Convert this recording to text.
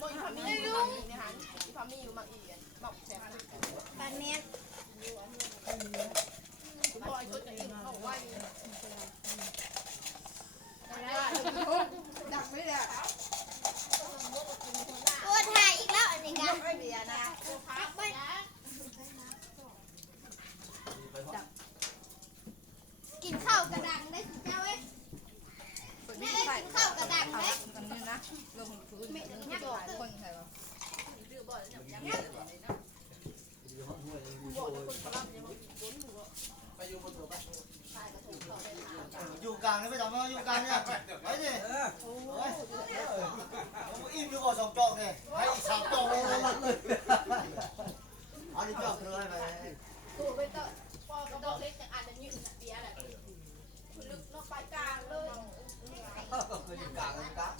บ่อีพามีอยู่บางอีเนี่ยฮะอีพามีอยู่บางอีบอกแซ่บปานเนี้ยบ่อยก็จะกินข้าวไว้ดักไม่ได้ตัวถ่ายอีกแล้วอันนี้กันเบียร์นะไม่กินข้าวกระดังได้ถึงเจ้าเอ้ยแม่กินข้าวกระดังไหมกันนี่นะลงทุนไม่ถึงหลายคนใช่ป่ะอยู่กลางนี่ไม่ทำมาอยู่กลางเนี่ยไปดิอิ่มอยู่ก่อน2 จอกเนี่ยให้อีก3 จอกเลยอันนี้จอกเลยไปตัวไปต่อพอกระโดดเล็กจากอันนั้นยืนเบียร์แหละลึกลงไปกลางเลยก็คืออยู่กลางเลยครับ